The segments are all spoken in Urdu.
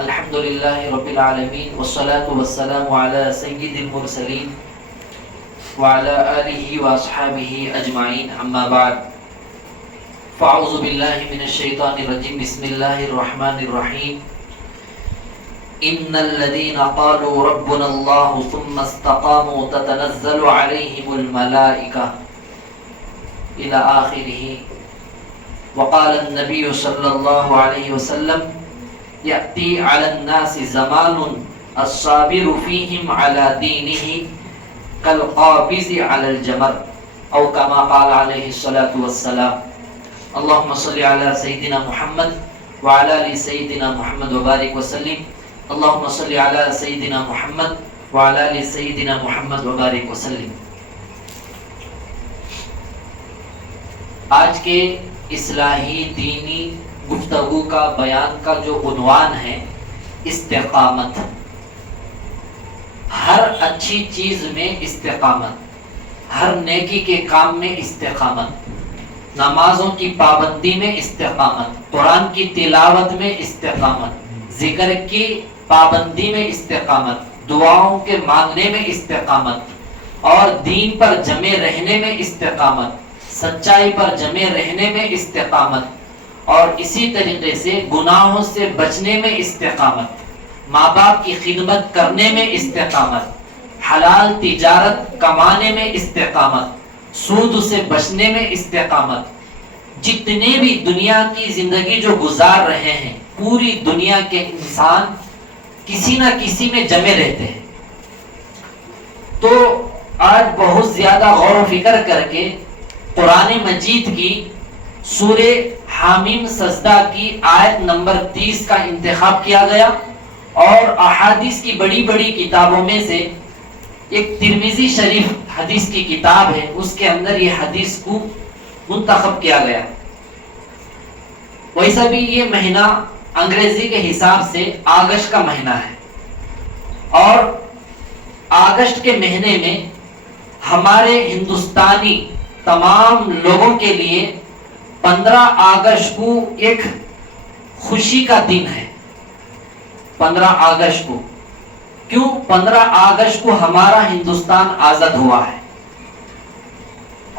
الحمد للہ رب العالمین والصلاة والسلام علی سید المرسلین وعلی آلہ واصحابہ اجمعین، اما بعد فاعوذ باللہ من الشیطان الرجیم، بسم اللہ الرحمن الرحیم۔ ان الذین قالوا ربنا اللہ ثم استقاموا تتنزل علیہم الملائکہ الی آخرہ۔ وقال النبی صلی اللہ علیہ وسلم یأتی علی الناس زمان الصابر فیہم علی دینہ کالقابض علی الجمر، او کما قال علیہ الصلاة والسلام۔ اللہم صلی علی سیدنا محمد وعلی آل سیدنا محمد وبارک وسلم۔ اللہم صلی علی سیدنا محمد وعلی آل سیدنا محمد وبارک وسلم۔ آج کے اصلاحی دینی گفتگو کا بیان کا جو عنوان ہے استقامت، ہر اچھی چیز میں استقامت، ہر نیکی کے کام میں استقامت، نمازوں کی پابندی میں استقامت، قرآن کی تلاوت میں استقامت، ذکر کی پابندی میں استقامت، دعاؤں کے مانگنے میں استقامت، اور دین پر جمے رہنے میں استقامت، سچائی پر جمے رہنے میں استقامت، اور اسی طریقے سے گناہوں سے بچنے میں استقامت، ماں باپ کی خدمت کرنے میں استقامت، حلال تجارت کمانے میں استقامت، سود سے بچنے میں استقامت۔ جتنے بھی دنیا کی زندگی جو گزار رہے ہیں، پوری دنیا کے انسان کسی نہ کسی میں جمے رہتے ہیں۔ تو آج بہت زیادہ غور و فکر کر کے قرآن مجید کی سورہ حامیم سجدہ کی آیت نمبر 30 کا انتخاب کیا گیا، اور احادیث کی بڑی بڑی کتابوں میں سے ایک ترمذی شریف حدیث کی کتاب ہے، اس کے اندر یہ حدیث کو منتخب کیا گیا۔ ویسا بھی یہ مہینہ انگریزی کے حساب سے اگست کا مہینہ ہے، اور اگست کے مہینے میں ہمارے ہندوستانی تمام لوگوں کے لیے 15 اگست کو ایک خوشی کا دن ہے۔ 15 اگست کو کیوں؟ 15 اگست کو ہمارا ہندوستان آزاد ہوا ہے،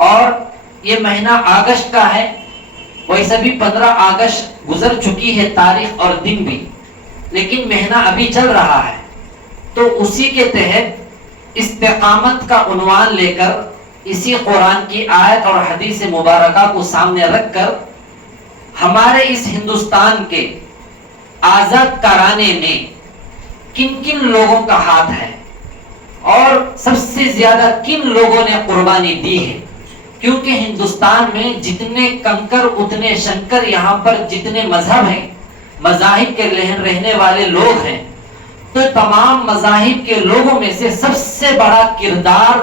اور یہ مہینہ اگست کا ہے۔ ویسے بھی 15 اگست گزر چکی ہے تاریخ اور دن بھی، لیکن مہینہ ابھی چل رہا ہے۔ تو اسی کے تحت استقامت کا عنوان لے کر اسی قرآن کی آیت اور حدیث مبارکہ کو سامنے رکھ کر ہمارے اس ہندوستان کے آزاد کرانے میں کن کن لوگوں کا ہاتھ ہے، اور سب سے زیادہ کن لوگوں نے قربانی دی ہے، کیونکہ ہندوستان میں جتنے کنکر اتنے شنکر، یہاں پر جتنے مذہب ہیں، مذاہب کے رہنے والے لوگ ہیں، تو تمام مذاہب کے لوگوں میں سے سب سے بڑا کردار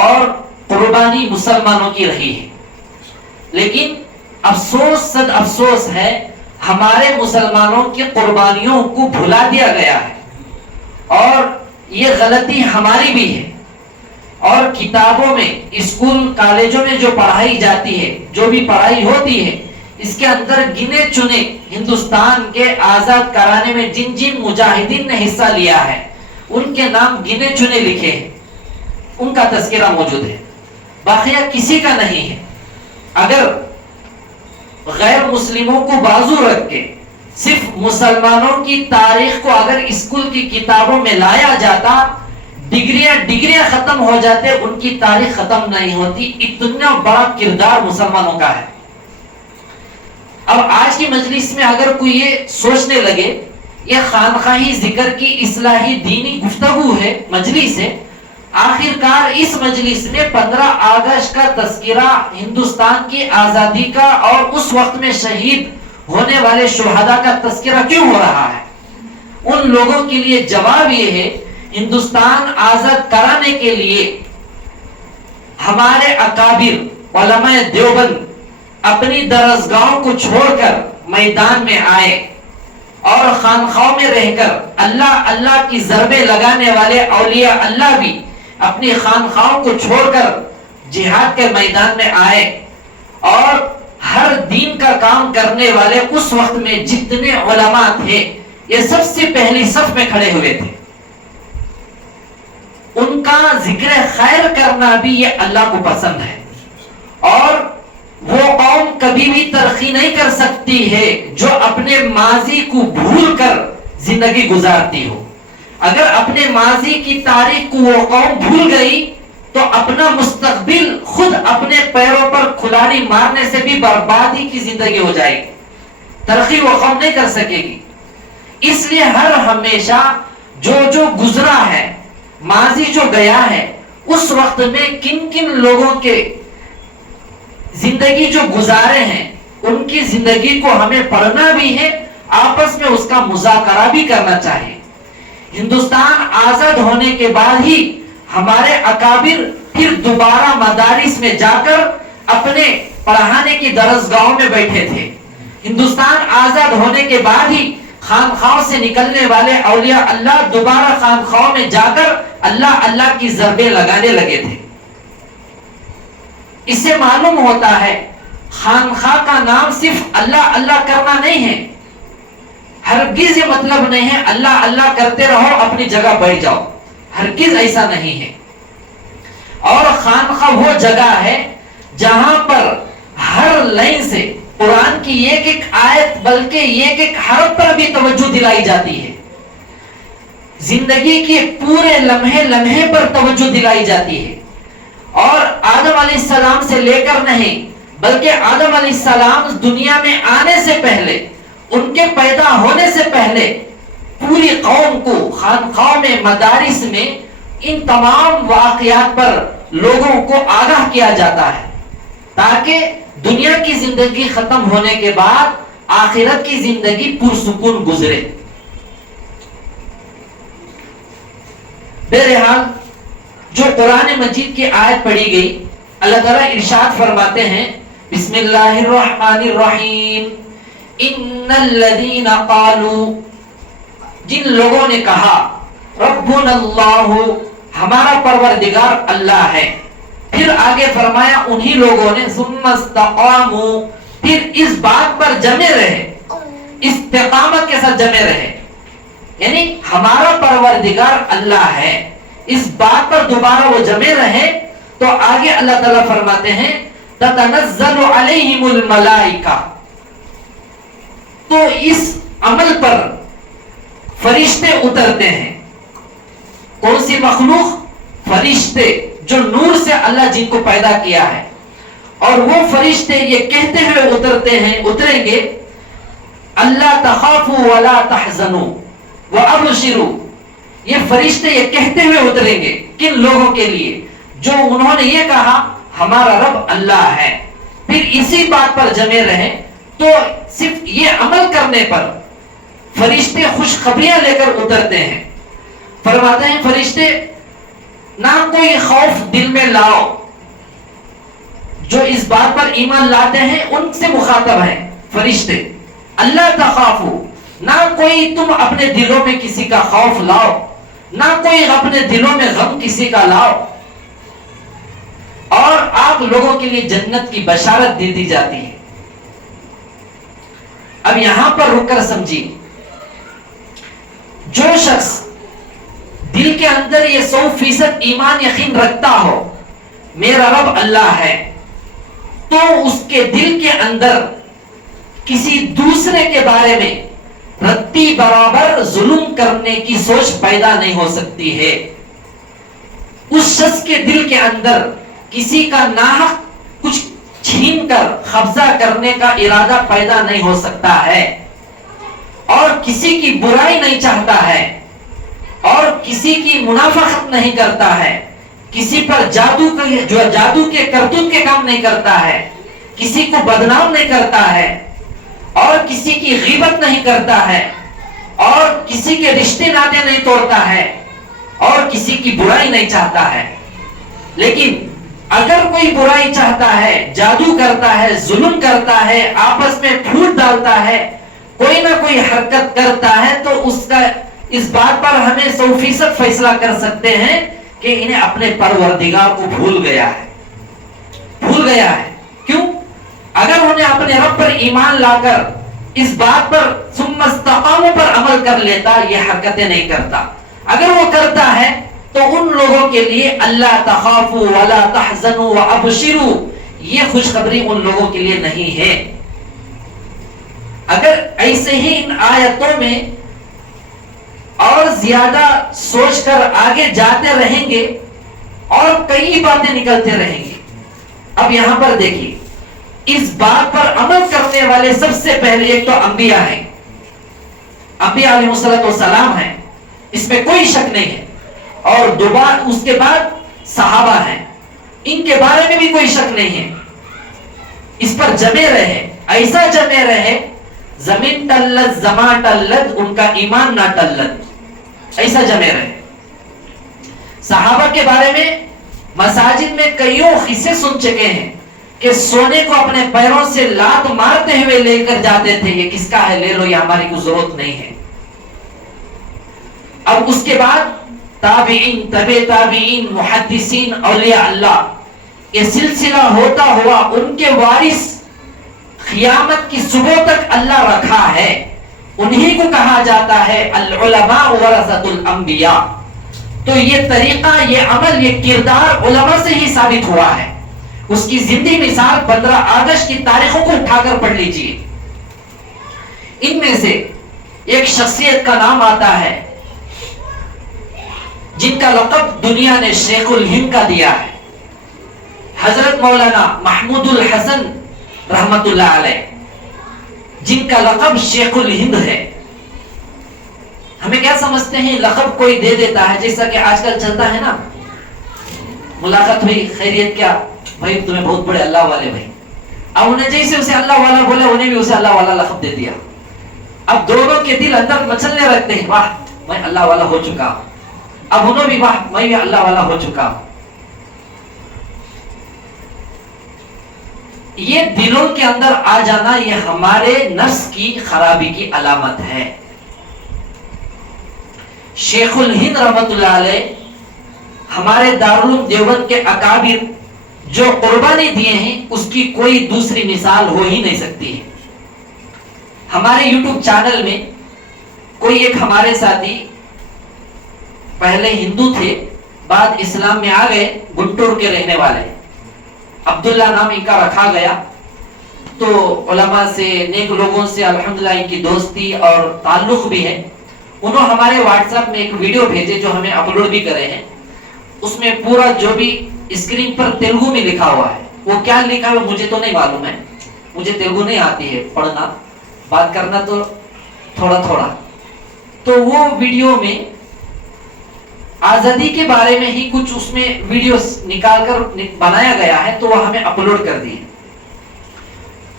اور قربانی مسلمانوں کی رہی ہے۔ لیکن افسوس صد افسوس ہے، ہمارے مسلمانوں کی قربانیوں کو بھلا دیا گیا ہے، اور یہ غلطی ہماری بھی ہے۔ اور کتابوں میں، اسکول کالجوں میں جو پڑھائی جاتی ہے، جو بھی پڑھائی ہوتی ہے، اس کے اندر گنے چنے ہندوستان کے آزاد کرانے میں جن جن مجاہدین نے حصہ لیا ہے، ان کے نام گنے چنے لکھے ہیں، ان کا تذکرہ موجود ہے، باقیہ کسی کا نہیں ہے۔ اگر غیر مسلموں کو بازو رکھ کے صرف مسلمانوں کی تاریخ کو اگر اسکول کی کتابوں میں لایا جاتا، ڈگریاں ختم ہو جاتے، ان کی تاریخ ختم نہیں ہوتی۔ اتنا بڑا کردار مسلمانوں کا ہے۔ اب آج کی مجلس میں اگر کوئی یہ سوچنے لگے یہ خانقاہی ذکر کی اصلاحی دینی گفتگو ہے، مجلس ہے، آخر کار اس مجلس میں 15 اگست کا تذکرہ ہندوستان کی آزادی کا اور اس وقت میں شہید ہونے والے شہداء کا تذکرہ کیوں ہو رہا ہے؟ ان لوگوں کے لیے جواب یہ ہے، ہندوستان آزاد کرانے کے لیے ہمارے اکابر علماء دیوبند اپنی درسگاہوں کو چھوڑ کر میدان میں آئے، اور خانقاہوں میں رہ کر اللہ اللہ کی ضربیں لگانے والے اولیاء اللہ بھی اپنی خانقاہوں کو چھوڑ کر جہاد کے میدان میں آئے، اور ہر دین کا کام کرنے والے اس وقت میں جتنے علماء تھے یہ سب سے پہلی صف میں کھڑے ہوئے تھے. ان کا ذکر خیر کرنا بھی یہ اللہ کو پسند ہے. اور وہ قوم کبھی بھی ترقی نہیں کر سکتی ہے جو اپنے ماضی کو بھول کر زندگی گزارتی ہو. اگر اپنے ماضی کی تاریخ کو وہ قوم بھول گئی تو اپنا مستقبل خود اپنے پیروں پر کھلاڑی مارنے سے بھی بربادی کی زندگی ہو جائے گی. ترقی وہ قوم نہیں کر سکے گی. اس لیے ہر ہمیشہ جو گزرا ہے، ماضی جو گیا ہے، اس وقت میں کن کن لوگوں کے زندگی جو گزارے ہیں ان کی زندگی کو ہمیں پڑھنا بھی ہے، آپس میں اس کا مذاکرہ بھی کرنا چاہیے. ہندوستان آزاد ہونے کے بعد ہی ہمارے اکابر پھر دوبارہ مدارس میں جا کر اپنے پڑھانے کی درسگاہوں میں بیٹھے تھے. ہندوستان آزاد ہونے کے بعد ہی خانخواہوں سے نکلنے والے اولیاء اللہ دوبارہ خانخواہوں میں جا کر اللہ اللہ کی ضربیں لگانے لگے تھے. اس سے معلوم ہوتا ہے خانخواہ کا نام صرف اللہ اللہ کرنا نہیں ہے. ہرگز یہ مطلب نہیں ہے اللہ اللہ کرتے رہو اپنی جگہ بیٹھ جاؤ، ہرگز ایسا نہیں ہے. اور خانخواہ وہ جگہ ہے جہاں پر ہر لائن سے قرآن کی ایک ایک آیت بلکہ ایک ایک حرف پر بھی توجہ دلائی جاتی ہے. زندگی کے پورے لمحے لمحے پر توجہ دلائی جاتی ہے. اور آدم علیہ السلام سے لے کر نہیں بلکہ آدم علیہ السلام دنیا میں آنے سے پہلے، ان کے پیدا ہونے سے پہلے پوری قوم کو خانقاہوں میں، مدارس میں ان تمام واقعات پر لوگوں کو آگاہ کیا جاتا ہے تاکہ دنیا کی زندگی ختم ہونے کے بعد آخرت کی زندگی پرسکون گزرے. بہرحال جو قرآن مجید کی آیت پڑھی گئی، اللہ تعالیٰ ارشاد فرماتے ہیں بسم اللہ الرحمن الرحیم ان الذین قالوا، جن لوگوں نے کہا ربنا اللہ، ہمارا پروردگار اللہ ہے. پھر آگے فرمایا انہی لوگوں نے ثم استقاموا، پھر اس بات پر جمے رہے، استقامت کے ساتھ جمے رہے، یعنی ہمارا پروردگار اللہ ہے، اس بات پر دوبارہ وہ جمے رہے. تو آگے اللہ تعالیٰ فرماتے ہیں تتنزل علیہم الملائکہ، تو اس عمل پر فرشتے اترتے ہیں. کون سی مخلوق؟ فرشتے جو نور سے اللہ جن کو پیدا کیا ہے. اور وہ فرشتے یہ کہتے ہوئے اتریں گے اللہ تخافوا ولا تحزنوا وابشروا. یہ فرشتے یہ کہتے ہوئے اتریں گے کن لوگوں کے لیے؟ جو انہوں نے یہ کہا ہمارا رب اللہ ہے، پھر اسی بات پر جمے رہے. تو صرف یہ عمل کرنے پر فرشتے خوشخبریاں لے کر اترتے ہیں. فرماتے ہیں فرشتے نہ کوئی خوف دل میں لاؤ، جو اس بات پر ایمان لاتے ہیں ان سے مخاطب ہیں فرشتے. اللہ تخافوا، نہ کوئی تم اپنے دلوں میں کسی کا خوف لاؤ، نہ کوئی اپنے دلوں میں غم کسی کا لاؤ. اور آپ لوگوں کے لیے جنت کی بشارت دے دی جاتی ہے. اب یہاں پر رک کر سمجھیے، جو شخص دل کے اندر یہ 100% ایمان یقین رکھتا ہو میرا رب اللہ ہے، تو اس کے دل کے اندر کسی دوسرے کے بارے میں رتی برابر ظلم کرنے کی سوچ پیدا نہیں ہو سکتی ہے. اس شخص کے دل کے اندر کسی کا ناحق کچھ چھین کر قبضہ کرنے کا ارادہ پیدا نہیں ہو سکتا ہے، اور کسی کی برائی نہیں چاہتا ہے، اور کسی کی منافقت نہیں کرتا ہے، کسی پر جادو کے کرتوت کے کام نہیں کرتا ہے، کسی کو بدنام نہیں کرتا ہے، اور کسی کی غیبت نہیں کرتا ہے، اور کسی کے رشتے ناطے نہیں توڑتا ہے، اور کسی کی برائی نہیں چاہتا ہے. لیکن اگر کوئی برائی چاہتا ہے، جادو کرتا ہے، ظلم کرتا ہے، آپس میں پھوٹ ڈالتا ہے، کوئی نہ کوئی حرکت کرتا ہے، تو اس بات پر ہمیں 100% فیصلہ کر سکتے ہیں کہ انہیں اپنے پروردگار کو بھول گیا ہے. کیوں؟ اگر انہیں اپنے رب پر ایمان لا کر اس بات پر ثم استقاموا پر عمل کر لیتا، یہ حرکتیں نہیں کرتا. اگر وہ کرتا ہے تو ان لوگوں کے لیے اللہ تخافوا ولا تحزنوا وابشروا، یہ خوشخبری ان لوگوں کے لیے نہیں ہے. اگر ایسے ہی ان آیتوں میں اور زیادہ سوچ کر آگے جاتے رہیں گے اور کئی باتیں نکلتے رہیں گے. اب یہاں پر دیکھیے، اس بات پر عمل کرنے والے سب سے پہلے ایک تو انبیاء ہیں، انبیاء علیہ السلام ہیں، اس میں کوئی شک نہیں ہے. اور دوبارہ اس کے بعد صحابہ ہیں، ان کے بارے میں بھی کوئی شک نہیں ہے. اس پر جمے رہے، ایسا جمے رہے زمین ٹلت زمان ٹلت ان کا ایمان نہ ٹلت، ایسا جمے رہے. صحابہ کے بارے میں مساجد میں کئیوں قصے سن چکے ہیں کہ سونے کو اپنے پیروں سے لات مارتے ہوئے لے کر جاتے تھے، یہ کس کا ہے، لے لو، یہ ہماری کوئی ضرورت نہیں ہے. اب اس کے بعد تابعین، تبع تابعین، محدثین، اولیاء اللہ، یہ سلسلہ ہوتا ہوا ان کے وارث قیامت کی صبح تک اللہ رکھا ہے. انہی کو کہا جاتا ہے العلماء ورثۃ الانبیاء. تو یہ طریقہ، یہ عمل، یہ کردار علماء سے ہی ثابت ہوا ہے. اس کی زندگی مثال 15 اگست کی تاریخوں کو اٹھا کر پڑھ لیجئے. ان میں سے ایک شخصیت کا نام آتا ہے جن کا لقب دنیا نے شیخ الہند کا دیا ہے، حضرت مولانا محمود الحسن رحمت اللہ علیہ، جن کا لقب شیخ الہند ہے. ہمیں کیا سمجھتے ہیں، لقب کوئی دے دیتا ہے، جیسا کہ آج کل چلتا ہے نا، ملاقات ہوئی، خیریت کیا بھائی، تمہیں بہت بڑے اللہ والے بھائی. اب انہیں جیسے اسے اللہ والا بولے، انہیں بھی اسے اللہ والا لقب دے دیا. اب دونوں کے دل اندر مچلنے لگتے ہیں، واہ میں اللہ والا ہو چکا ہوں. اب انہوں بھی واہ میں بھی اللہ والا ہو چکا ہوں. یہ دلوں کے اندر آ جانا، یہ ہمارے نفس کی خرابی کی علامت ہے. شیخ الہند رحمت اللہ علیہ ہمارے دارالعلوم دیوبند کے اکابر جو قربانی دیے ہیں، اس کی کوئی دوسری مثال ہو ہی نہیں سکتی ہے. ہمارے یوٹیوب چینل میں کوئی ایک ہمارے ساتھی پہلے ہندو تھے، بعد اسلام میں آ گئے، گنٹور کے رہنے والے، عبداللہ نام ان کا رکھا گیا. تو علماء سے، نیک لوگوں سے الحمدللہ ان کی دوستی اور تعلق بھی ہے. انہوں ہمارے واٹس ایپ میں ایک ویڈیو بھیجے جو ہمیں اپلوڈ بھی کرے ہیں. اس میں پورا جو بھی اسکرین پر تیلگو میں لکھا ہوا ہے، وہ کیا لکھا ہے مجھے تو نہیں معلوم ہے، مجھے تیلگو نہیں آتی ہے پڑھنا، بات کرنا تو تھوڑا تھوڑا. تو وہ ویڈیو میں آزادی کے بارے میں ہی کچھ اس میں ویڈیوز نکال کر بنایا گیا ہے، تو وہ ہمیں اپلوڈ کر دی.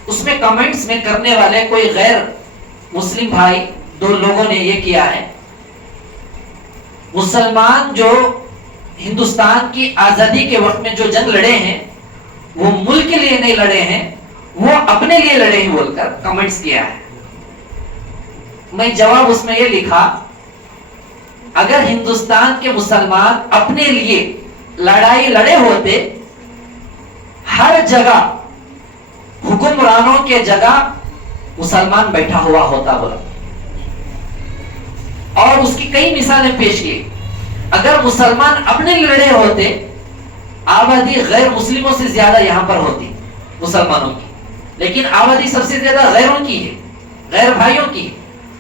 اس میں کمنٹس میں کرنے والے کوئی غیر مسلم بھائی، 2 لوگوں نے یہ کیا ہے، مسلمان جو ہندوستان کی آزادی کے وقت میں جو جنگ لڑے ہیں، وہ ملک کے لیے نہیں لڑے ہیں، وہ اپنے لیے لڑے ہیں بول کر کمنٹس کیا ہے. میں جواب اس میں یہ لکھا، اگر ہندوستان کے مسلمان اپنے لیے لڑائی لڑے ہوتے، ہر جگہ حکمرانوں کے جگہ مسلمان بیٹھا ہوا ہوتا بولا. اور اس کی کئی مثالیں پیش کی. اگر مسلمان اپنے لیے لڑے ہوتے، آبادی غیر مسلموں سے زیادہ یہاں پر ہوتی مسلمانوں کی، لیکن آبادی سب سے زیادہ غیروں کی ہے، غیر بھائیوں کی.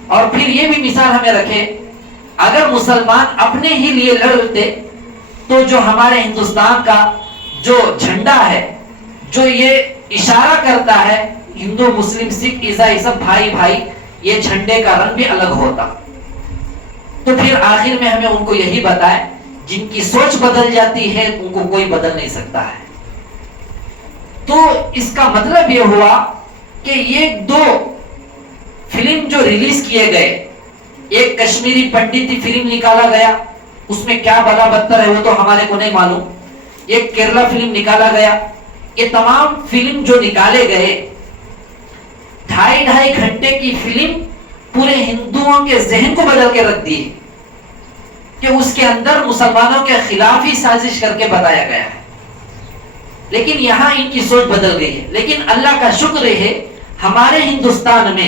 اور پھر یہ بھی مثال ہمیں رکھے، اگر مسلمان اپنے ہی لیے لڑتے تو جو ہمارے ہندوستان کا جو جھنڈا ہے، جو یہ اشارہ کرتا ہے ہندو مسلم سکھ عیسائی سب بھائی بھائی، یہ جھنڈے کا رنگ بھی الگ ہوتا. تو پھر آخر میں ہمیں ان کو یہی بتائے، جن کی سوچ بدل جاتی ہے ان کو کوئی بدل نہیں سکتا ہے. تو اس کا مطلب یہ ہوا کہ یہ 2 فلم جو ریلیز کیے گئے، ایک کشمیری پنڈت فلم نکالا گیا، اس میں کیا بلا بدتر ہے وہ تو ہمارے کو نہیں معلوم، ایک کیرلا فلم نکالا گیا. یہ تمام فلم جو نکالے گئے، 2.5 گھنٹے کی فلم پورے ہندوؤں کے ذہن کو بدل کے رکھ دی کہ اس کے اندر مسلمانوں کے خلاف ہی سازش کر کے بتایا گیا ہے. لیکن یہاں ان کی سوچ بدل گئی ہے. لیکن اللہ کا شکر ہے ہمارے ہندوستان میں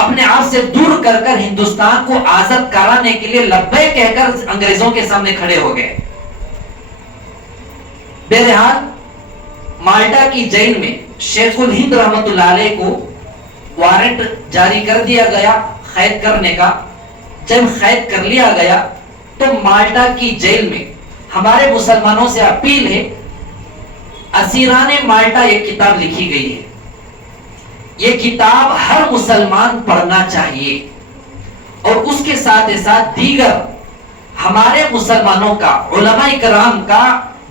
اپنے آپ سے دور کر کر ہندوستان کو آزاد کرانے کے لیے لبیک کہہ کر انگریزوں کے سامنے کھڑے ہو گئے. بہرحال مالٹا کی جیل میں شیخ الہند رحمت اللہ علیہ کو وارنٹ جاری کر دیا گیا قید کرنے کا. جب قید کر لیا گیا تو مالٹا کی جیل میں ہمارے مسلمانوں سے اپیل ہے، اسیران مالٹا ایک کتاب لکھی گئی ہے، یہ کتاب ہر مسلمان پڑھنا چاہیے، اور اس کے ساتھ ساتھ دیگر ہمارے مسلمانوں کا، علماء کرام کا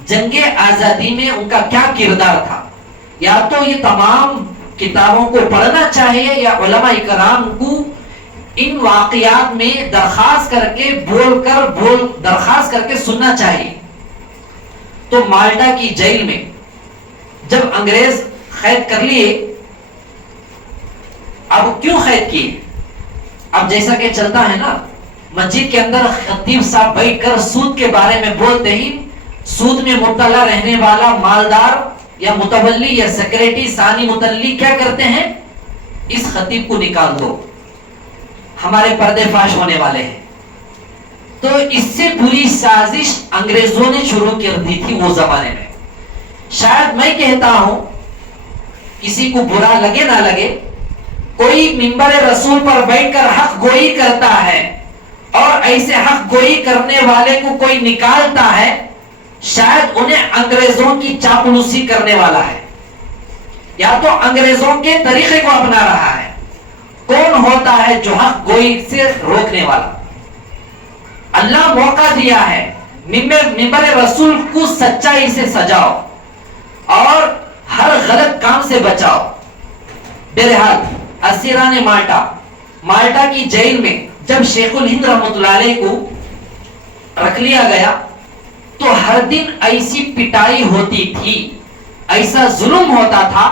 جنگ آزادی میں ان کا کیا کردار تھا. یا تو یہ تمام کتابوں کو پڑھنا چاہیے یا علماء کرام کو ان واقعات میں درخواست کر کے درخواست کر کے سننا چاہیے. تو مالٹا کی جیل میں جب انگریز قید کر لیے، اب کیوں قید کیے؟ اب جیسا کہ چلتا ہے نا، مسجد کے اندر خطیب صاحب بیٹھ کر سود کے بارے میں بولتے ہی سود میں مبتلا رہنے والا مالدار یا متولی یا سیکریٹری ثانی متولی کیا کرتے ہیں؟ اس خطیب کو نکال دو، ہمارے پردے فاش ہونے والے ہیں. تو اس سے پوری سازش انگریزوں نے شروع کر دی تھی وہ زمانے میں. شاید میں کہتا ہوں، کسی کو برا لگے نہ لگے، کوئی منبر رسول پر بیٹھ کر حق گوئی کرتا ہے اور ایسے حق گوئی کرنے والے کو کوئی نکالتا ہے، شاید انہیں انگریزوں کی چاپلوسی کرنے والا ہے، یا تو انگریزوں کے طریقے کو اپنا رہا ہے. کون ہوتا ہے جو حق گوئی سے روکنے والا؟ اللہ موقع دیا ہے، منبر رسول کو سچائی سے سجاؤ اور ہر غلط کام سے بچاؤ. بہرحال اسیران مالٹا کی جیل میں جب شیخ الہند رحمت اللہ علیہ کو رکھ لیا گیا تو ہر دن ایسی پٹائی ہوتی تھی، ایسا ظلم ہوتا تھا.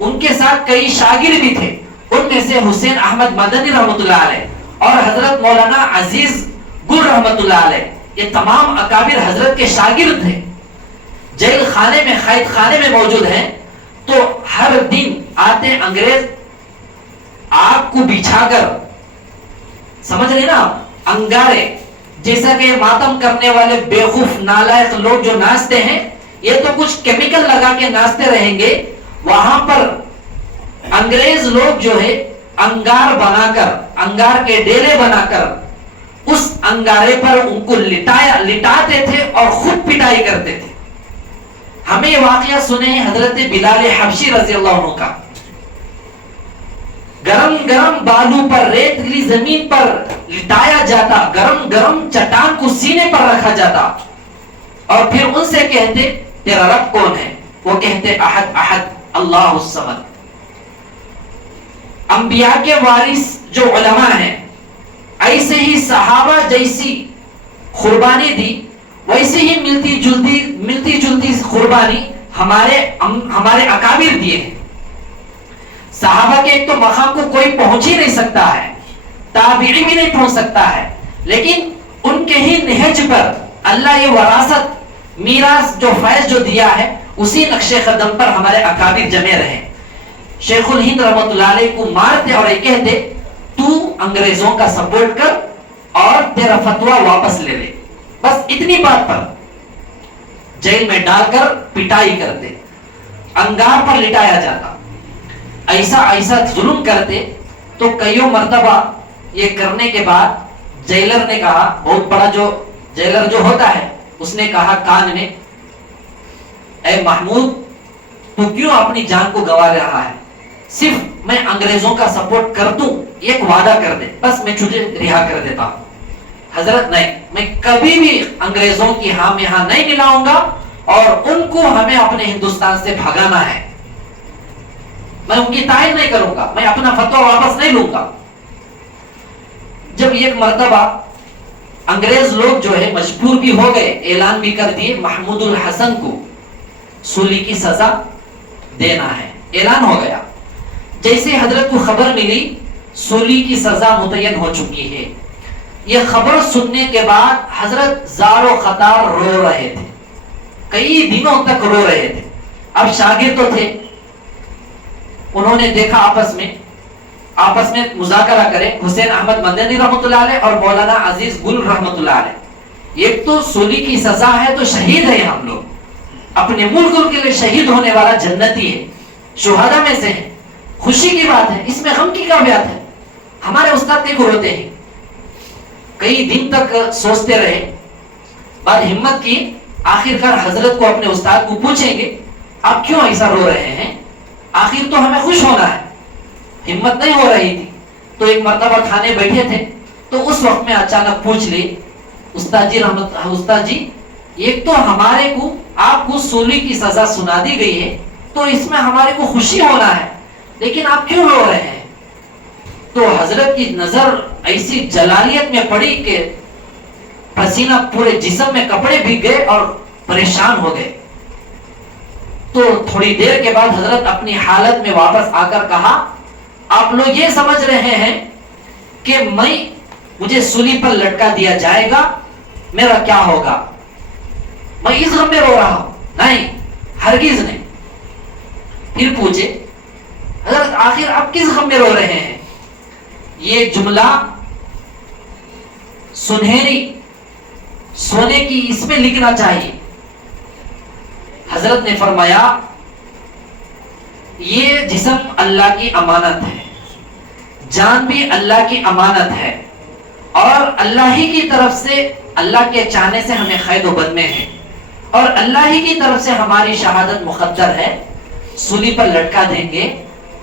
ان کے ساتھ کئی شاگرد بھی تھے، ان میں سے حسین احمد مدنی رحمت اللہ علیہ اور حضرت مولانا عزیز گل رحمت اللہ علیہ، یہ تمام اکابر حضرت کے شاگرد تھے. جیل خانے میں، قید خانے میں موجود ہیں. تو ہر دن آتے انگریز آگ کو بچھا کر، سمجھ رہے نا، انگارے جیسا کہ ماتم کرنے والے بیوقوف نالائق لوگ جو ناچتے ہیں، یہ تو کچھ کیمیکل لگا کے ناچتے رہیں گے. وہاں پر انگریز لوگ جو ہے انگار بنا کر، انگار کے ڈیلے بنا کر اس انگارے پر ان کو لٹاتے تھے اور خود پٹائی کرتے تھے. ہمیں یہ واقعہ سنے ہیں حضرت بلال حبشی رضی اللہ عنہ کا. گرم گرم بالوں پر، ریتلی زمین پر لٹایا جاتا، گرم گرم چٹان کو سینے پر رکھا جاتا، اور پھر ان سے کہتے تیرا رب کون ہے؟ وہ کہتے احد احد اللہ الصمد. انبیاء کے وارث جو علماء ہیں، ایسے ہی صحابہ جیسی قربانی دی، ویسے ہی ملتی جلتی قربانی ہمارے اکابر دیے ہیں. صحابہ کے ایک تو مقام کو کوئی پہنچ ہی نہیں سکتا ہے، تابعی بھی نہیں پہنچ سکتا ہے، لیکن ان کے ہی نہج پر اللہ یہ وراثت، میراث جو فیض جو دیا ہے، اسی نقش قدم پر ہمارے اکابر جمے رہے. شیخ الہند رحمت اللہ علیہ کو مارتے اور یہ کہتے تو انگریزوں کا سپورٹ کر اور تیرا فتویٰ واپس لے لے. بس اتنی بات پر جیل میں ڈال کر پٹائی کرتے، انگار پر لٹایا جاتا، ایسا ظلم کرتے. تو کئیوں مرتبہ یہ کرنے کے بعد جیلر نے کہا، بہت بڑا جو جیلر جو ہوتا ہے، اس نے کہا کان میں، اے محمود تو کیوں اپنی جان کو گنوا رہا ہے؟ صرف میں انگریزوں کا سپورٹ کر دوں، ایک وعدہ کر دے، بس میں تجھے رہا کر دیتا ہوں. حضرت نہیں، میں کبھی بھی انگریزوں کی ہاں یہاں نہیں ملاؤں گا اور ان کو ہمیں اپنے ہندوستان سے بھگانا ہے. میں ان کی تائید نہیں کروں گا، میں اپنا فتویٰ واپس نہیں لوں گا. جب ایک مرتبہ انگریز لوگ جو ہے مجبور بھی ہو گئے، اعلان بھی کر دیے محمود الحسن کو سولی کی سزا دینا ہے، اعلان ہو گیا. جیسے حضرت کو خبر ملی سولی کی سزا متعین ہو چکی ہے، یہ خبر سننے کے بعد حضرت زار و خطار رو رہے تھے، کئی دنوں تک رو رہے تھے. اب شاگرد تو تھے، انہوں نے دیکھا آپس میں آپس میں مذاکرہ کریں، حسین احمد مدنی رحمۃ اللہ علیہ اور مولانا عزیز گل رحمۃ اللہ علیہ، ایک تو سولی کی سزا ہے تو شہید ہے، ہم لوگ اپنے ملک کے لیے شہید ہونے والا جنتی ہے، شہداء میں سے ہے، خوشی کی بات ہے، اس میں غم کی کیا بات ہے؟ ہمارے استاد دیکھو روتے ہیں، کئی دن تک سوچتے رہے، بعد ہمت کی، آخر کار حضرت کو اپنے استاد کو پوچھیں گے آپ کیوں ایسا رو رہے ہیں، آخر تو ہمیں خوش ہونا ہے، ہمت نہیں ہو رہی تھی۔ تو ایک مرتبہ کھانے بیٹھے تھے تو اس وقت میں اچانک پوچھ لی استاد جی ایک تو ہمارے کو آپ کو سولی کی سزا سنا دی گئی ہے تو اس میں ہمارے کو خوشی ہونا ہے، لیکن آپ کیوں رو رہے ہیں؟ تو حضرت کی نظر ایسی جلالیت میں پڑی کہ پسینہ پورے جسم میں کپڑے بھیگ گئے اور پریشان ہو گئے۔ تو تھوڑی دیر کے بعد حضرت اپنی حالت میں واپس آ کر کہا آپ لوگ یہ سمجھ رہے ہیں کہ مجھے سولی پر لٹکا دیا جائے گا، میرا کیا ہوگا؟ میں اس غم میں رو رہا ہوں؟ نہیں، ہرگز نہیں۔ پھر پوچھے حضرت آخر آپ کس غم میں رو رہے ہیں؟ یہ جملہ سنہری سونے کی اس میں لکھنا چاہیے۔ حضرت نے فرمایا یہ جسم اللہ کی امانت ہے، جان بھی اللہ کی امانت ہے، اور اللہ ہی کی طرف سے، اللہ کے چاہنے سے ہمیں خیر و بد میں ہے، اور اللہ ہی کی طرف سے ہماری شہادت مقدر ہے، سولی پر لٹکا دیں گے۔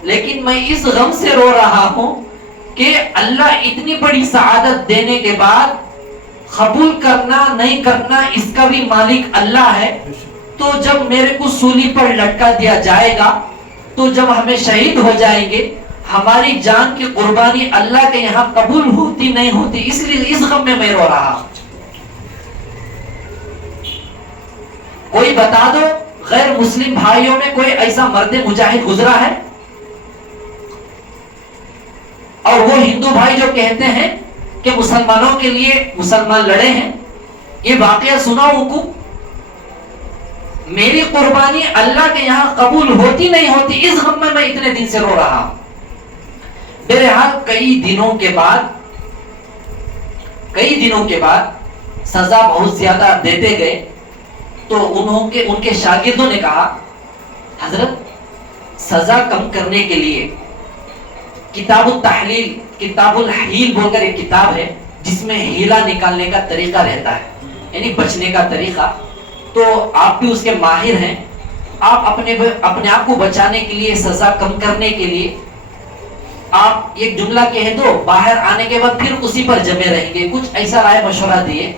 لیکن میں اس غم سے رو رہا ہوں کہ اللہ اتنی بڑی سعادت دینے کے بعد قبول کرنا نہیں کرنا اس کا بھی مالک اللہ ہے، تو جب میرے کو سولی پر لٹکا دیا جائے گا تو جب ہمیں شہید ہو جائیں گے ہماری جان کی قربانی اللہ کے یہاں قبول ہوتی نہیں ہوتی، اس لیے اس غم میں رو رہا ہوں۔ کوئی بتا دو غیر مسلم بھائیوں میں کوئی ایسا مرد مجاہد گزرا ہے؟ اور وہ ہندو بھائی جو کہتے ہیں کہ مسلمانوں کے لیے مسلمان لڑے ہیں، یہ واقعہ سناؤں کو؟ میری قربانی اللہ کے یہاں قبول ہوتی نہیں ہوتی، اس غم میں اتنے دن سے رو رہا ہوں۔ بہرحال کئی دنوں کے بعد سزا بہت زیادہ دیتے گئے تو ان کے شاگردوں نے کہا حضرت سزا کم کرنے کے لیے کتاب التحلیل، کتاب الحیل بول کر ایک کتاب ہے جس میں ہیلا نکالنے کا طریقہ رہتا ہے، یعنی بچنے کا طریقہ، تو آپ بھی اس کے ماہر ہیں، آپ اپنے آپ کو بچانے کے لیے، سزا کم کرنے کے لیے آپ ایک جملہ کہہ دو، باہر آنے کے بعد پھر اسی پر جمے رہیں گے، کچھ ایسا رائے مشورہ دیے۔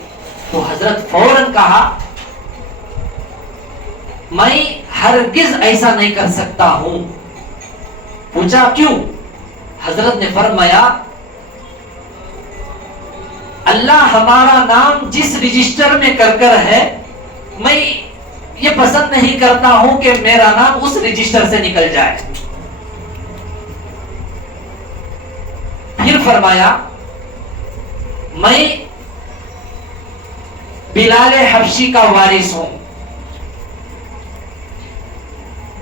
تو حضرت فوراً کہا میں ہرگز ایسا نہیں کر سکتا ہوں۔ پوچھا کیوں؟ حضرت نے فرمایا اللہ ہمارا نام جس رجسٹر میں کر ہے، میں یہ پسند نہیں کرتا ہوں کہ میرا نام اس رجسٹر سے نکل جائے۔ پھر فرمایا میں بلال حبشی کا وارث ہوں،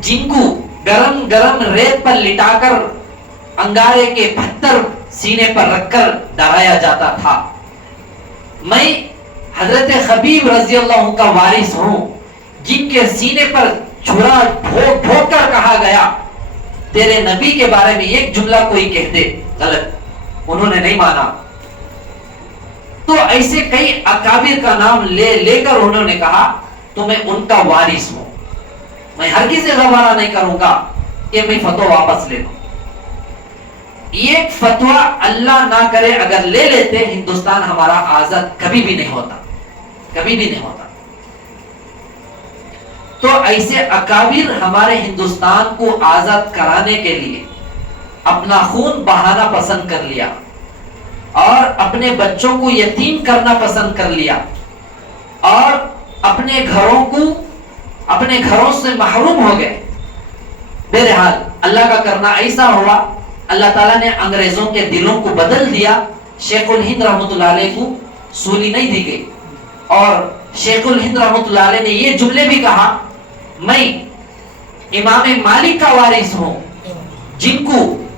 جن کو گرم گرم ریت پر لٹا کر انگارے کے پتھر سینے پر رکھ کر ڈرایا جاتا تھا۔ میں حضرت خبیب رضی اللہ کا وارث ہوں، جن کے سینے پر چھرا ٹھوک ٹھوک کر کہا گیا تیرے نبی کے بارے میں ایک جملہ کوئی کہہ دے غلط، انہوں نے نہیں مانا۔ تو ایسے کئی اکابر کا نام لے کر انہوں نے کہا تو میں ان کا وارث ہوں، میں ہرگز سے گوارا نہیں کروں گا کہ میں فتویٰ واپس لے لوں۔ ایک فتویٰ اللہ نہ کرے اگر لے لیتے ہندوستان ہمارا آزاد کبھی بھی نہیں ہوتا، کبھی بھی نہیں ہوتا۔ تو ایسے اکابر ہمارے ہندوستان کو آزاد کرانے کے لیے اپنا خون بہانا پسند کر لیا اور اپنے بچوں کو یتیم کرنا پسند کر لیا اور اپنے گھروں سے محروم ہو گئے۔ بہرحال اللہ کا کرنا ایسا ہوا، اللہ تعالیٰ نے انگریزوں کے دلوں کو بدل دیا۔ شیخ الہند رحمۃ اللہ علیہ کو سولی نہیں دی گئی، اور شیخ الہند رحمۃ اللہ علیہ نے یہ جملے بھی کہا میں امام مالک کا وارث ہوں، جن کو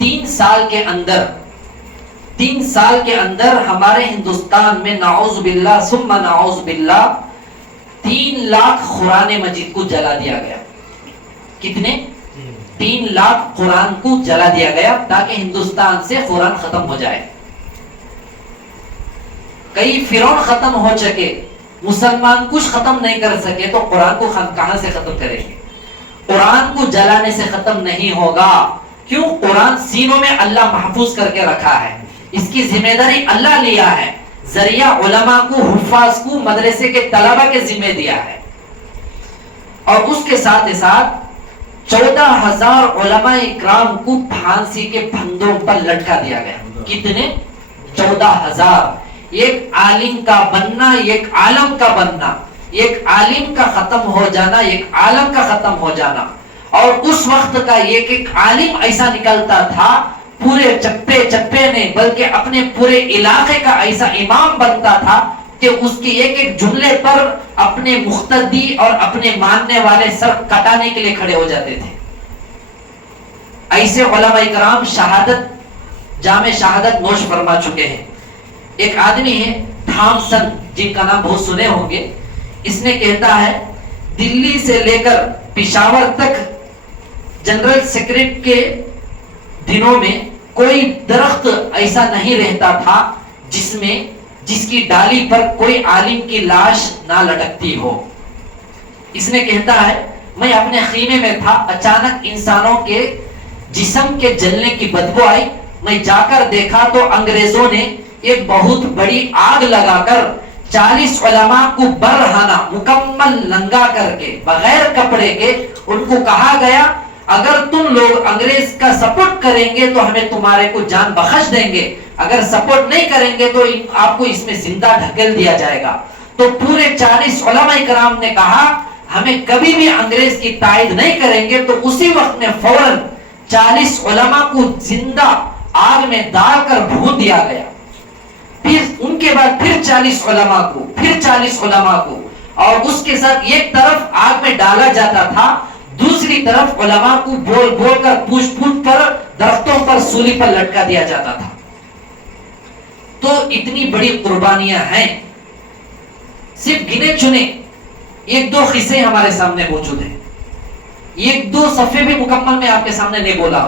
3 سال کے اندر ہمارے ہندوستان میں نعوذ باللہ ثم نعوذ باللہ 3 لاکھ قرآن مجید کو جلا دیا گیا. کتنے؟ 3 لاکھ قرآن کو جلا دیا گیا تاکہ ہندوستان سے قرآن ختم ہو جائے. کئی فرعون ختم ہو چکے، مسلمان کچھ ختم نہیں کر سکے تو قرآن کو کہاں سے ختم کریں گے؟ قرآن کو جلانے سے ختم نہیں ہوگا. کیوں؟ قرآن سینوں میں اللہ محفوظ کر کے رکھا ہے، اس کی ذمہ داری اللہ لیا ہے، ذریعہ علماء کو، حفاظ کو، مدرسے کے طلبہ کے ذمہ دیا ہے. اور اس کے ساتھ 14,000 علماء اکرام کو پھانسی کے پھندوں پر لٹکا دیا گیا. کتنے؟ 14,000. ایک عالم کا بننا، ایک عالم کا بننا، ایک عالم کا ختم ہو جانا، ایک عالم کا ختم ہو جانا. اور اس وقت کا ایک عالم ایسا نکلتا تھا، پورے چپے نے، بلکہ اپنے پورے علاقے کا ایسا امام بنتا تھا کہ اس کی ایک جملے پر اپنے مقتدی اور اپنے ماننے والے سر کٹانے کے لیے کھڑے ہو جاتے تھے. ایسے علماء کرام جام شہادت نوش فرما چکے ہیں. ایک آدمی ہے تھامسن، جن کا نام بہت سنے ہوں گے. اس نے کہتا ہے دلی سے لے کر پشاور تک جنرل سیکرٹری کے دنوں میں کوئی درخت ایسا نہیں رہتا تھا جس کی ڈالی پر کوئی عالم کی لاش نہ لٹکتی ہو. اس نے کہتا ہے میں اپنے خیمے میں تھا، اچانک انسانوں کے جسم کے جلنے کی بدبو آئی. میں جا کر دیکھا تو انگریزوں نے ایک بہت بڑی آگ لگا کر 40 علماء کو برہنہ مکمل ننگا کر کے بغیر کپڑے کے ان کو کہا گیا اگر تم لوگ انگریز کا سپورٹ کریں گے تو ہمیں تمہارے کو جان بخش دیں گے، اگر سپورٹ نہیں کریں گے تو آپ کو اس میں زندہ ڈھکیل دیا جائے گا. تو پورے 40 علماء کرام نے کہا ہمیں کبھی بھی انگریز کی تائید نہیں کریں گے. تو اسی وقت میں فوراً 40 علماء کو زندہ آگ میں ڈال کر بھون دیا گیا. پھر ان کے بعد پھر 40 علماء کو اور اس کے ساتھ ایک طرف آگ میں ڈالا جاتا تھا، دوسری طرف علماء کو بول بول کر پوچھ کر درختوں پر سولی پر لٹکا دیا جاتا تھا. تو اتنی بڑی قربانیاں ہیں. صرف گنے چنے 1-2 قصے ہمارے سامنے موجود ہیں. 1-2 صفحے بھی مکمل میں آپ کے سامنے نہیں بولا،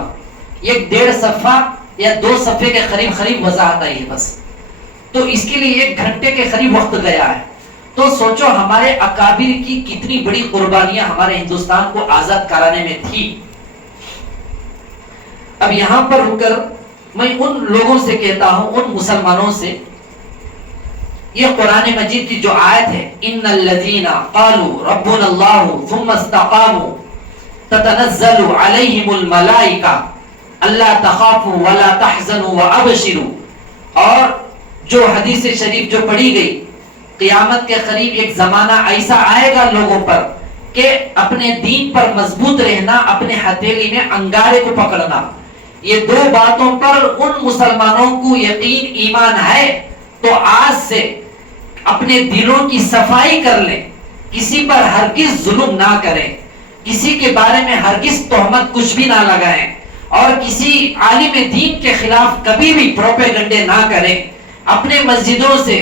1-1.5 صفحہ یا 2 صفحے کے قریب وضاحت آئی ہے بس. تو اس کے لیے 1 گھنٹے کے قریب وقت گیا ہے. تو سوچو ہمارے اکابر کی کتنی بڑی قربانیاں ہمارے ہندوستان کو آزاد کرانے میں تھی. اب یہاں پر رک کر میں ان لوگوں سے کہتا ہوں، ان مسلمانوں سے، یہ قرآن مجید کی جو آیت ہے ان الذین قالوا ربنا اللہ ثم استقاموا تتنزل علیہم الملائکہ الا تخافوا ولا تحزنوا وابشروا، اور جو حدیث شریف جو پڑھی گئی، قیامت کے قریب ایک زمانہ ایسا آئے گا لوگوں پر کہ اپنے دین پر مضبوط رہنا، اپنے ہتھیلی میں انگارے کو پکڑنا، یہ 2 باتوں پر ان مسلمانوں کو یقین ایمان ہے تو آج سے اپنے دلوں کی صفائی کر لیں، کسی پر ہرگز ظلم نہ کریں، کسی کے بارے میں ہرگز تہمت کچھ بھی نہ لگائیں، اور کسی عالم دین کے خلاف کبھی بھی پروپیگنڈے نہ کریں. اپنے مسجدوں سے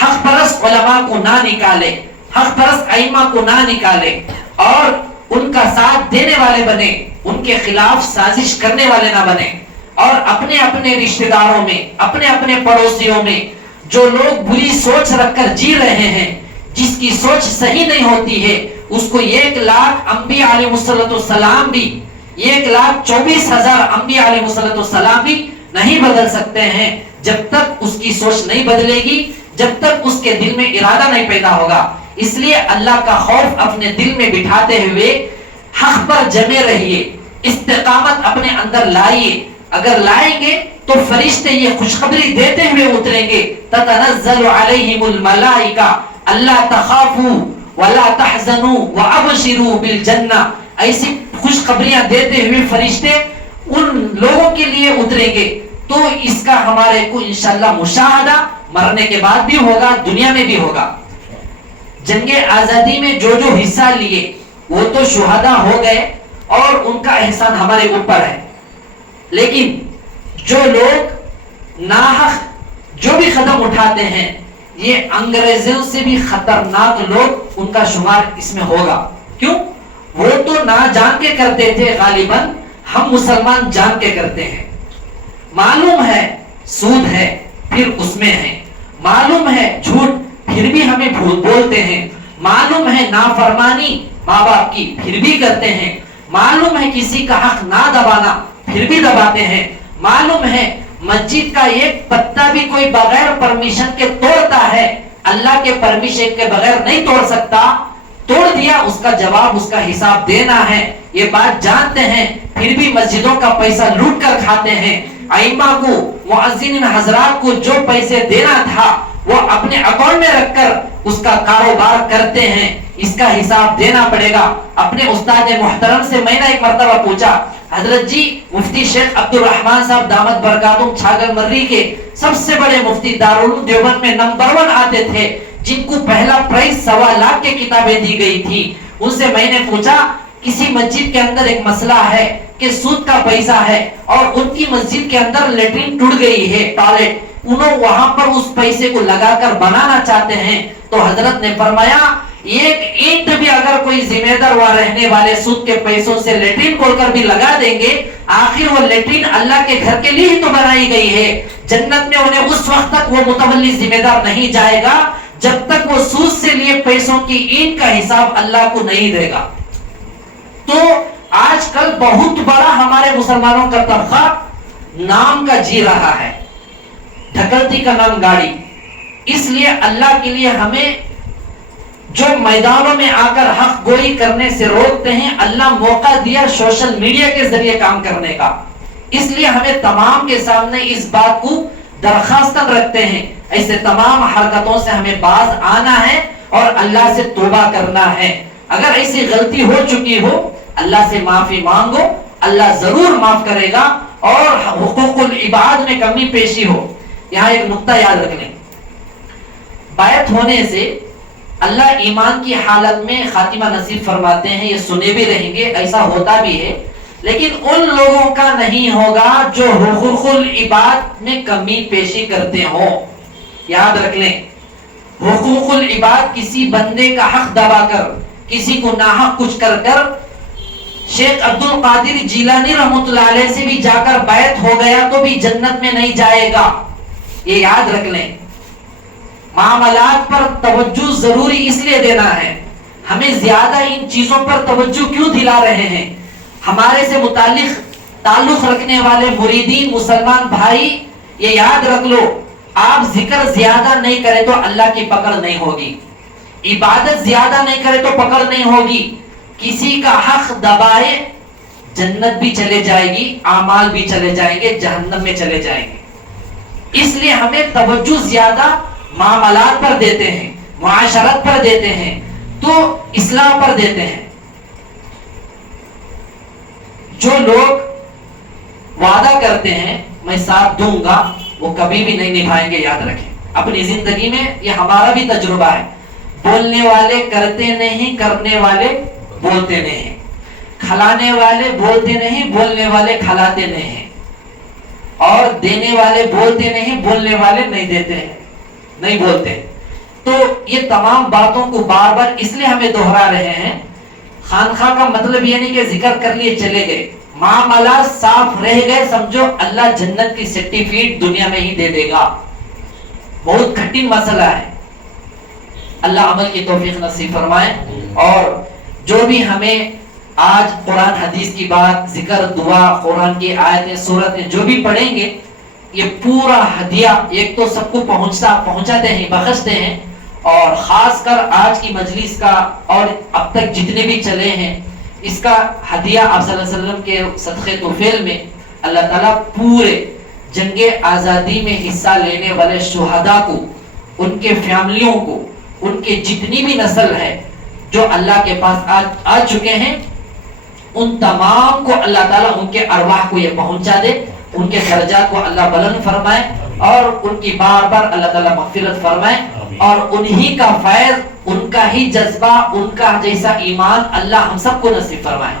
حق پرست علماء کو نہ نکالیں، حق پرست ائمہ کو نہ نکالیں اور ان کا ساتھ دینے والے بنے، ان کے خلاف سازش کرنے والے نہ بنے. اور اپنے رشتہ داروں میں، اپنے پڑوسیوں میں جو لوگ بری سوچ رکھ کر جی رہے ہیں، جس کی سوچ صحیح نہیں ہوتی ہے، اس کو 1 لاکھ انبیاء علیہ السلام بھی 1,24,000 انبیاء علیہ السلام بھی نہیں بدل سکتے ہیں جب تک اس کی سوچ نہیں بدلے گی، جب تک اس کے دل میں ارادہ نہیں پیدا ہوگا. اس لیے اللہ کا خوف اپنے دل میں بٹھاتے ہوئے حق پر جمے رہیے، استقامت اپنے اندر لائیے. اگر لائیں گے تو فرشتے یہ خوشخبری دیتے ہوئے اتریں گے، تتنزل علیہم الملائکہ الا تخافوا ولا تحزنوا وابشروا بالجنہ. ایسی خوشخبریاں دیتے ہوئے فرشتے ان لوگوں کے لیے اتریں گے. تو اس کا ہمارے کو انشاءاللہ مشاہدہ مرنے کے بعد بھی ہوگا، دنیا میں بھی ہوگا. جنگ آزادی میں جو حصہ لیے وہ تو شہداء ہو گئے اور ان کا احسان ہمارے اوپر ہے. لیکن جو لوگ ناحق جو بھی قدم اٹھاتے ہیں یہ انگریزوں سے بھی خطرناک لوگ ان کا شمار اس میں ہوگا. کیوں؟ وہ تو نہ جان کے کرتے تھے غالباً، ہم مسلمان جان کے کرتے ہیں. معلوم ہے سود ہے پھر اس میں ہے، معلوم ہے جھوٹ پھر بھی ہمیں بولتے ہیں، معلوم ہے نافرمانی ماں باپ کی پھر بھی کرتے ہیں، معلوم ہے کسی کا حق نہ دبانا پھر بھی دباتے ہیں، معلوم ہے مسجد کا ایک پتا بھی کوئی بغیر پرمیشن کے توڑتا ہے، اللہ کے پرمیشن کے بغیر نہیں توڑ سکتا، توڑ دیا اس کا جواب اس کا حساب دینا ہے. یہ بات جانتے ہیں پھر بھی مسجدوں کا پیسہ لوٹ کر کھاتے ہیں. ائمہ کو مؤذنین حضرات کو جو پیسے دینا تھا وہ اپنے اکاؤنٹ میں رکھ کر اس کا کاروبار کرتے ہیں. اس کا حساب دینا پڑے گا. اپنے استاد محترم سے میں نے ایک مرتبہ پوچھا، حضرت جی مفتی شیخ عبد الرحمن صاحب دامت برکاتہم چھاگل مرری کے سب سے بڑے مفتی دارالعلوم دیوبند میں نمبر 1 آتے تھے، جن کو پہلا پرائز 1.25 لاکھ کی کتابیں دی گئی تھی. ان سے میں نے پوچھا کسی مسجد کے اندر ایک مسئلہ ہے کہ سود کا پیسہ ہے اور ان کی مسجد کے اندر لیٹرین ٹوٹ گئی ہے، ٹوائلٹ، انہوں وہاں پر اس پیسے کو لگا کر بنانا چاہتے ہیں. تو حضرت نے فرمایا ایک اینٹ بھی اگر کوئی ذمہ دار وہاں رہنے والے سود کے پیسوں سے لیٹرین کھول کر بھی لگا دیں گے، آخر وہ لیٹرین اللہ کے گھر کے لیے ہی تو بنائی گئی ہے. جنت میں انہیں اس وقت تک وہ متولی ذمہ دار نہیں جائے گا جب تک وہ سود سے لیے پیسوں کی اینٹ کا حساب اللہ کو نہیں دے گا. تو آج کل بہت بڑا ہمارے مسلمانوں کا طبقہ نام کا جی رہا ہے، ڈھکلتی کا نام گاڑی. اس لیے اللہ کے لیے ہمیں جو میدانوں میں آ کر حق گوئی کرنے سے روکتے ہیں، اللہ موقع دیا سوشل میڈیا کے ذریعے کام کرنے کا. اس لیے ہمیں تمام کے سامنے اس بات کو درخواست رکھتے ہیں، ایسے تمام حرکتوں سے ہمیں باز آنا ہے اور اللہ سے توبہ کرنا ہے. اگر ایسی غلطی ہو چکی ہو اللہ سے معافی مانگو، اللہ ضرور معاف کرے گا. اور حقوق العباد میں کمی پیشی ہو، یہاں ایک نقطہ یاد رکھ لیں، بیعت ہونے سے اللہ ایمان کی حالت میں خاتمہ نصیب فرماتے ہیں. یہ سنے بھی رہیں گے، ایسا ہوتا بھی ہے، لیکن ان لوگوں کا نہیں ہوگا جو حقوق العباد میں کمی پیشی کرتے ہوں. یاد رکھ لیں، حقوق العباد کسی بندے کا حق دبا کر، کسی کو ناحق کچھ کر کر، شیخ عبد القادر جیلانی رحمۃ اللہ علیہ سے بھی جا کر بیعت ہو گیا تو بھی جنت میں نہیں جائے گا. یہ یاد رکھ لیں. معاملات پر توجہ ضروری اس لیے دینا ہے، ہمیں زیادہ ان چیزوں پر توجہ کیوں دلا رہے ہیں؟ ہمارے سے متعلق تعلق رکھنے والے مریدین مسلمان بھائی یہ یاد رکھ لو، آپ ذکر زیادہ نہیں کرے تو اللہ کی پکڑ نہیں ہوگی، عبادت زیادہ نہیں کرے تو پکڑ نہیں ہوگی. کسی کا حق دبائے جنت بھی چلے جائے گی، اعمال بھی چلے جائیں گے، جہنم میں چلے جائیں گے. اس لیے ہمیں توجہ زیادہ معاملات پر دیتے ہیں، معاشرت پر دیتے ہیں، تو اصلاح پر دیتے ہیں. جو لوگ وعدہ کرتے ہیں میں ساتھ دوں گا وہ کبھی بھی نہیں نبھائیں گے. یاد رکھیں اپنی زندگی میں یہ ہمارا بھی تجربہ ہے. بولنے والے کرتے نہیں، کرنے والے بولتے نہیں، کھلانے والے بولتے نہیں، بولنے والے کھلاتے نہیں، اور دینے والے بولتے نہیں، بولنے والے نہیں دیتے ہیں، نہیں بولتے. تو یہ تمام باتوں کو بار بار اس لیے ہمیں دہرا رہے ہیں. خانخواہ کا مطلب یہ نہیں کہ ذکر کر لیے چلے گئے، معاملات صاف رہ گئے سمجھو اللہ جنت کی سرٹیفکیٹ دنیا میں ہی دے دے گا. بہت کٹھن مسئلہ ہے. اللہ عمل کی توفیق نصیب فرمائے. اور جو بھی ہمیں آج قرآن حدیث کی بات، ذکر، دعا، قرآن کی آیتیں، سورتیں جو بھی پڑھیں گے، یہ پورا ہدیہ ایک تو سب کو پہنچاتے ہیں، بخشتے ہیں، اور خاص کر آج کی مجلس کا اور اب تک جتنے بھی چلے ہیں اس کا ہدیہ آپ صلی اللہ علیہ وسلم کے صدقے طفیل میں اللہ تعالیٰ پورے جنگ آزادی میں حصہ لینے والے شہداء کو، ان کے فیملیوں کو، ان کے جتنی بھی نسل ہے جو اللہ کے پاس آ چکے ہیں، ان تمام کو اللہ تعالیٰ ان کے ارواح کو یہ پہنچا دے، ان کے درجات کو اللہ بلند فرمائے، اور ان کی بار بار اللہ تعالیٰ مغفرت فرمائے، اور انہی کا فیض، ان کا ہی جذبہ، ان کا جیسا ایمان اللہ ہم سب کو نصیب فرمائے.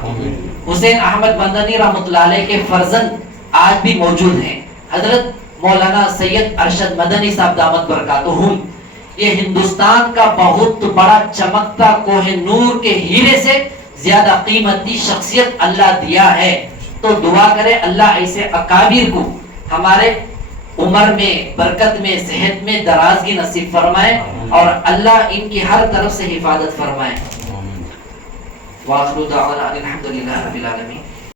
حسین احمد مدنی رحمۃ اللہ علیہ کے فرزند آج بھی موجود ہیں. حضرت مولانا سید ارشد مدنی صاحب دامت برکاتہم، یہ ہندوستان کا بہت بڑا چمکتا کوہ نور کے ہیرے سے زیادہ قیمتی شخصیت اللہ دیا ہے. تو دعا کرے اللہ ایسے اکابر کو ہمارے عمر میں، برکت میں، صحت میں درازگی نصیب فرمائے اور اللہ ان کی ہر طرف سے حفاظت فرمائے. وآخر دعوانا الحمدللہ رب العالمین.